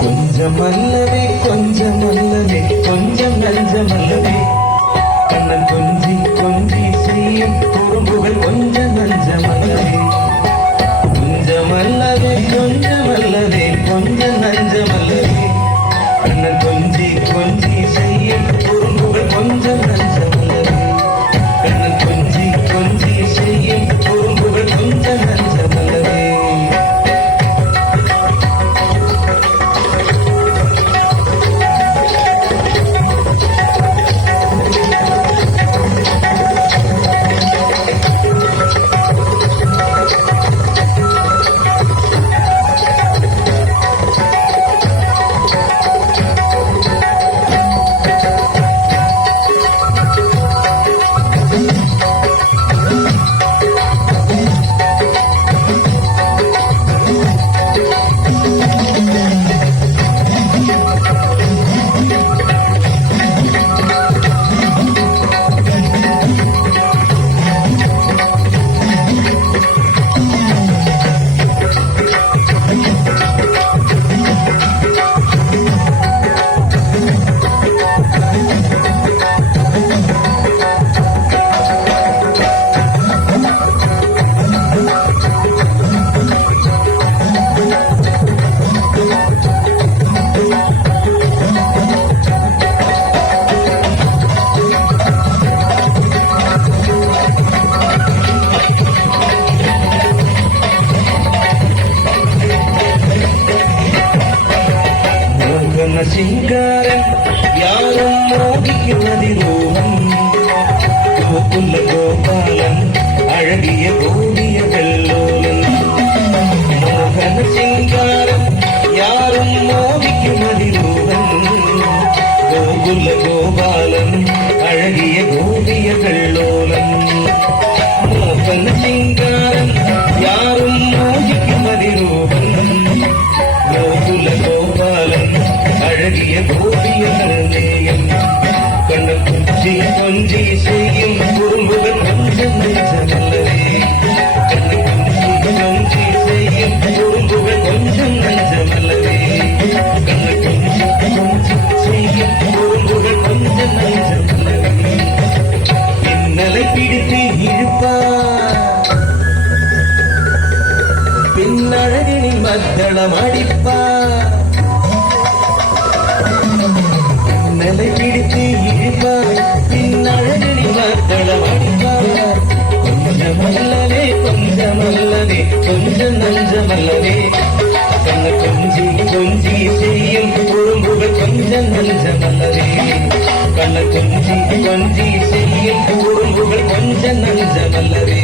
கொஞ்சம் அல்லவே கொஞ்சம் அல்லவே கொஞ்சம் நஞ்சம் அல்லவே கண்ணன் கொஞ்சி கொஞ்சி செய்யும் குறும்புகள் கொஞ்சம் நஞ்சம் அல்லவே கொஞ்சம் அல்லவே கொஞ்சம் அல்லவே கொஞ்சம் நஞ்சம் அல்லவே கண்ணன் கொஞ்சி கொஞ்சி செய்யும் குறும்புகள் கொஞ்சம் நஞ்சம் அல்லவே கண்ணன் கொஞ்சி கொஞ்சி செய்யும் குறும்புகள் கொஞ்சம் நஞ்சம் அல்லவே. சிங்காரன் யாரும் மோகிக்குவதி ரோகம் கோகுல கோபாலன் அழகிய கோபிய வெள்ளோலன் மோகன சிங்காரன் யாரும் மோகிக்குவதி ரோகம் கோகுல கோபாலன் அழகிய கோபிய வெள்ளோலன் மோகன சிங்காரன் யாரும் மோகிக்குவதி ரோகம் கோகுல கோபாலன் அழகிய கோபிய நேயம் கண்ணன் கொஞ்சி கொஞ்சி செய்யும் குறும்புகள் கொஞ்சம் நஞ்சமல்லவே கண்ணன் கொஞ்சி கொஞ்சி செய்யும் குறும்புகள் கொஞ்சம் நஞ்சமல்லவே கண்ணன் கொஞ்சி கொஞ்சி செய்யும் குறும்புகள் கொஞ்சம் நஞ்சமல்லவே பின்னலை பிடித்து இழுப்பார் பின்னழகினின் மத்தளம் அடிப்பார் நிலை பிடித்து இழுப்பார் பின்னழகினின் மத்தளம் அடிப்பார் கொஞ்சமல்லவே கொஞ்சமல்லவே கொஞ்சம் நஞ்சமல்லவே கண்ண கொஞ்சி கொஞ்சி செய்யும் குறும்புகள் கொஞ்சம் நஞ்சமல்லவே கண்ண கொஞ்சி கொஞ்சி செய்யும் குறும்புகள் கொஞ்சம் நஞ்சமல்லவே.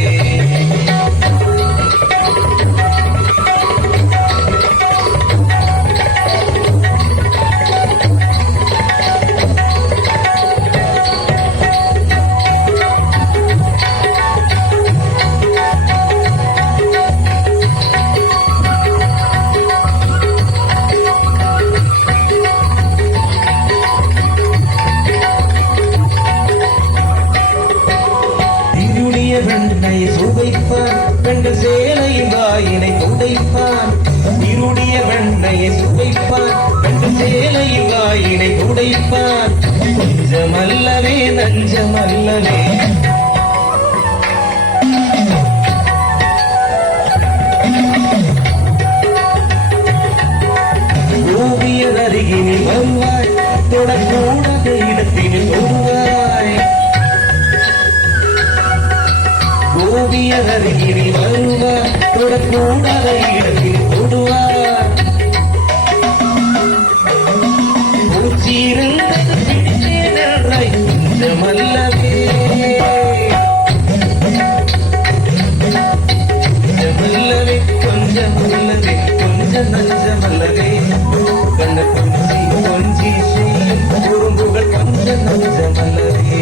வெண்ணை சுவைப்பான் கண்கள் சேலையும் வாயினை துடைப்பான் இருடிய வெண்ணையை சுவைப்பான் கண்கள் சேலையும் வாயினை துடைப்பான் கொஞ்சமல்லவே நஞ்சமல்லவே ஓவியர் அருகினில் வருவாய் தொடக்கூடாத இடத்தினில் தொடுவாய் ஓவியர் அருகினில் வருவார் தொடக்கூடாத இடத்தில் தொடுவார் பூச்சியிருந்தது பிடித்தேனாய் கொஞ்சமல்லவே கொஞ்சமல்லவே கொஞ்சமல்லவே கொஞ்சம் நஞ்சமல்லவே கண்ண கொஞ்சி கொஞ்சி செய்யும் குறும்புகள் கொஞ்சம் நஞ்சமல்லவே.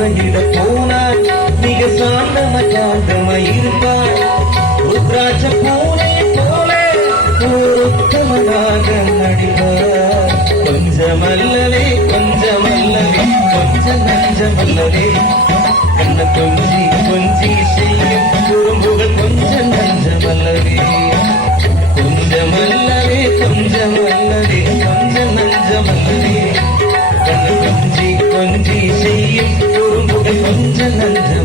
முறையிட போனார் மிக சாந்தமாயிருப்பார் ருத்ராட்ச பூனை போல உத்தமனாக நடிப்பார் கொஞ்சமல்லவே கொஞ்சமல்லவே கொஞ்ச நஞ்சமல்லவே கண்ண கொஞ்சி கொஞ்சி செய்யும் குறும்புகள் கொஞ்ச நஞ்சமல்லவே கொஞ்சமல்லவே கொஞ்சமல்லவே கொஞ்ச நஞ்சமல்லவே கண்ண கொஞ்சி கொஞ்சி செய்யும் குறும்புகள் கொஞ்ச நஞ்சமல்லவே